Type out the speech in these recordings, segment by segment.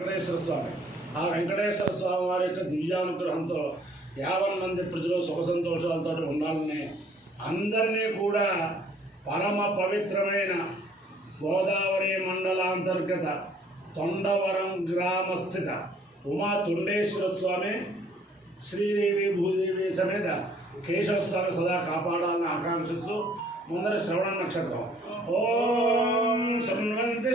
వెంకటేశ్వర స్వామి ఆ వెంకటేశ్వర స్వామి వారి యొక్క దివ్యానుగ్రహంతో 50 మంది ప్రజలు సుఖ సంతోషాలతో ఉండాలని అందరినీ కూడా పరమ పవిత్రమైన గోదావరి మండలాంతర్గత తొండవరం గ్రామస్థిత ఉమా తొండేశ్వర స్వామి శ్రీదేవి భూదేవి సమేత కేశవ స్వామి సదా కాపాడాలని ఆకాంక్షిస్తూ ముందర శ్రవణ నక్షత్రం ఓం శృణ్వంతి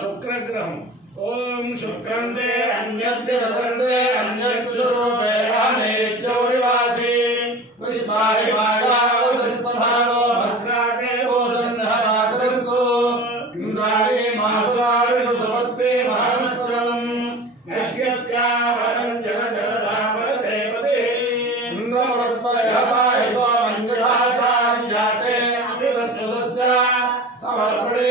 शुक्रग्रहम ओम शुक्रंदे अन्यद्य तदंदे अन्यद्रूपे अनेज्योनिवासी पुष्पाय माया वसस्पधानो भद्राके भोजनहारसु इंद्राणि मासारि सुभक्ति महास्त्रम यज्ञस्या वरंजन जलसामरदेवते इंद्रमरुत्पलयपाय स्वामंजलाशान्याते अभिवस्वदस्य तवर्पणे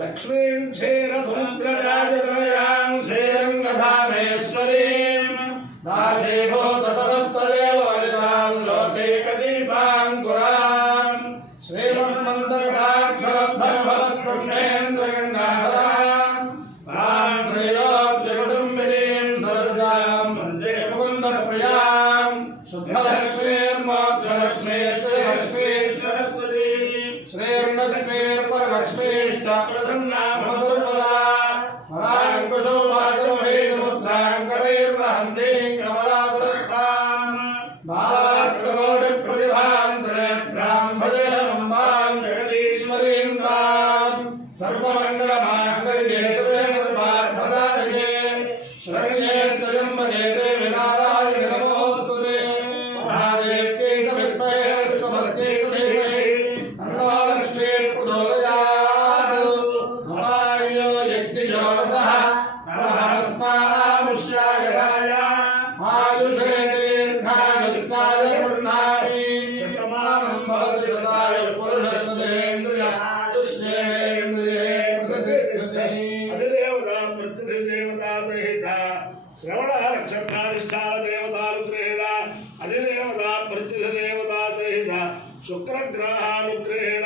लक्ष्मीं क्षीर समुद्रराजतनयां श्रीरंगधामेश्वरीं दासीभूत समस्तदेवलितां लोकैकदीपाङ्कुरां श्रीमन्मन्दकटाक्षरब्धभवत्पुण्येन्द्रगङ्गाधरां मां प्रियोऽप्यकुटुम्बिनीं सरसां वन्दे मुकुन्दप्रियां शुद्धलक्ष्मीर्मोक्षलक्ष्मीर्लक्ष्मी सरस्वती श्रीर्लक्ष्मीर्परलक्ष्मीश्च प्रसन्ना सर्वदा पराङ्कुशो वासमहेमुद्राङ्करैर्वहन्ति कमलासरसां बालाकृकोटिप्रतिभान्तरेभ्यां भजेऽम्बां जगदीश्वरीं तां सर्वमङ्गलमाङ्गल्ये सर्वार्थसाधिके शरण्ये त्र्यम्बके देवि नारायणि नमोऽस्तुते महादेव्यै सविद्महे विष्णुपत्न्यै धीमहि श्रवण नक्षत्राधिष्ठान देवतानुग्रहेण अधिदेवता प्रतिदेवता सहित शुक्रग्रहानुग्रहेण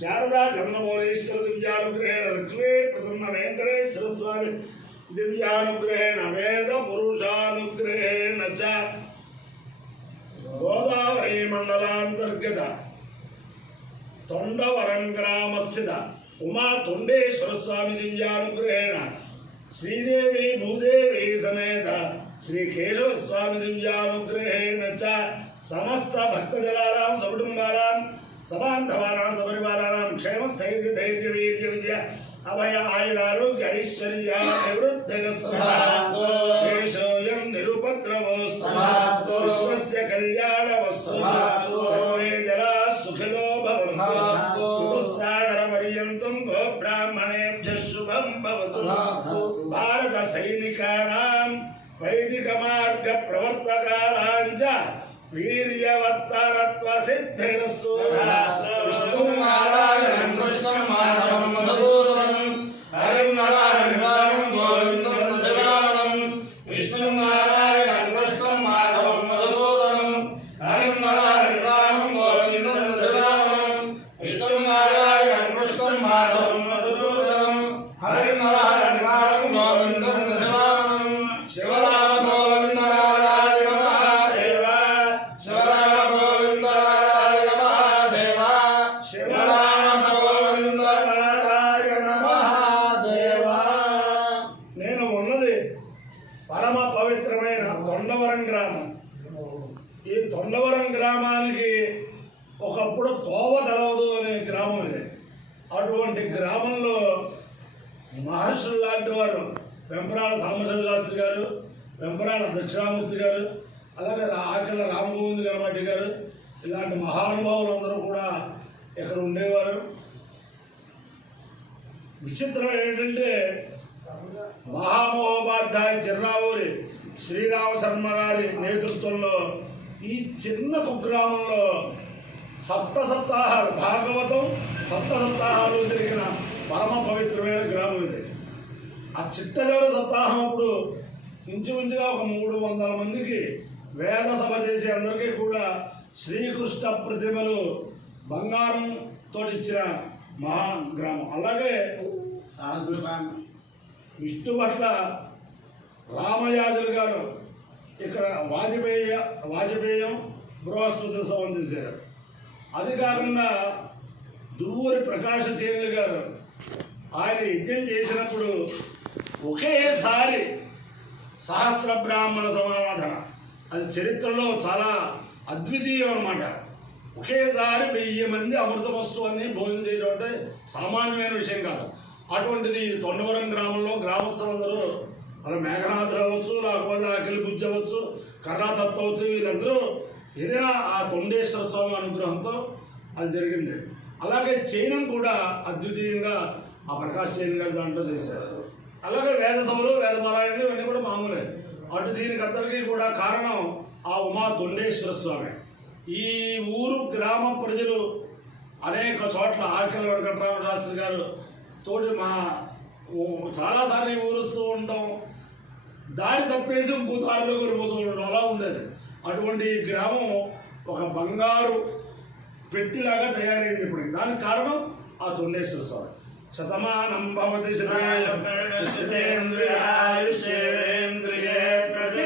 शारदा चंद्रमौलेश्वर दिव्यानुग्रहेण लक्ष्मी प्रसन्न वेंकटेश्वर स्वामी दिव्यानुग्रहेण वेद पुरुषानुग्रहेण च गोदावरी मंडलांतर्गत तोंडवरं ग्रामस्थित उमा तोंडेश्वर स्वामी दिव्यानुग्रहेण श्रीदेवी भूदेवी समेत श्री केशव स्वामी दिव्यानुग्रहेण च समस्त भक्तजनानां सकुटुंबानां सबान्धवानां सपरिवाराणां क्षेम स्थैर्य धैर्य वीर्य विजय अभय आयुरारोग्य ऐश्वर्य निवृत्तिरस्तु देशोऽयं निरुपद्रवोऽस्तु विश्वस्य कल्याणवस्तु सर्वे जनाः सुखिनो भवन्तु चतुस्सागरपर्यन्तं गोब्राह्मणेभ्यः शुभं भवतु भारत सैनिकानां वैदिक मार्ग प्रवर्तकानां च वीर्यवत्तरत्व सिद्धिरस्तु विष्णु नारायणं कृष्णं అటువంటి గ్రామంలో మహర్షులు లాంటి వారు వెంపరాల సాంబశివ శాస్త్రి గారు, వెంపరాల దక్షిణామూర్తి గారు, అలాగే ఆకల రామగోవింద్ గణపతి గారు, ఇలాంటి మహానుభావులు అందరూ కూడా ఇక్కడ ఉండేవారు. విచిత్రం ఏంటంటే మహామహోపాధ్యాయ చిర్రావూరి శ్రీరామ శర్మ గారి నేతృత్వంలో ఈ చిన్న కుగ్రామంలో సప్తాహాలు భాగవతం సప్తాహాలు జరిగిన పరమ పవిత్రమైన గ్రామం ఇది. ఆ చిట్టజోడ సప్తాహం అప్పుడు ఇంచుమించుగా ఒక 300 మందికి వేద సభ చేసి అందరికీ కూడా శ్రీకృష్ణ ప్రతిమలు బంగారంతో ఇచ్చిన మహా గ్రామం. అలాగే విష్ణు పట్ల రామయాజులు గారు ఇక్కడ వాజపేయం బృహస్పతి ఉత్సవం చేశారు. అది కాకుండా దువ్వూరి ప్రకాశ చేనులు గారు ఆయన యజ్ఞం చేసినప్పుడు ఒకేసారి సహస్ర బ్రాహ్మణ సమారాధన, అది చరిత్రలో చాలా అద్వితీయం అన్నమాట. ఒకేసారి 1000 మంది అమృతమస్తు అని భోజనం చేయడం అంటే సామాన్యమైన విషయం కాదు. అటువంటిది తొండవరం గ్రామంలో గ్రామస్తులందరూ అలా మేఘనాథులు అవ్వచ్చు, లేకపోతే అఖిల బుజ్జి అవ్వచ్చు, కర్ణాదత్త అవ్వచ్చు, వీళ్ళందరూ ఏదైనా ఆ తొండేశ్వర స్వామి అనుగ్రహంతో అది జరిగింది. అలాగే చైనం కూడా అద్వితీయంగా ఆ ప్రకాష్ చైన్ గారి దాంట్లో చేశారు. అలాగే వేద సభలు వేద పారాయణలు ఇవన్నీ కూడా మామూలే. అటు దీనికి అందరికీ కూడా కారణం ఆ ఉమా తొండేశ్వర స్వామి. ఈ ఊరు గ్రామ ప్రజలు అనేక చోట్ల ఆకలి వెంకటరామ శాస్త్రి గారు తోటి చాలాసార్లు ఊరుస్తూ ఉంటాం, దారి తప్పేసి ఇంకో దారిలో కొరిపోతూ ఉండడం అలా ఉండేది. అటువంటి ఈ గ్రామం ఒక బంగారు పెట్టిలాగా తయారైంది ఇప్పుడు. దానికి కారణం ఆ తొండేశ్వర స్వామి. శతమానం భవతి శతేంద్రియాయుషేంద్రియే ప్రతి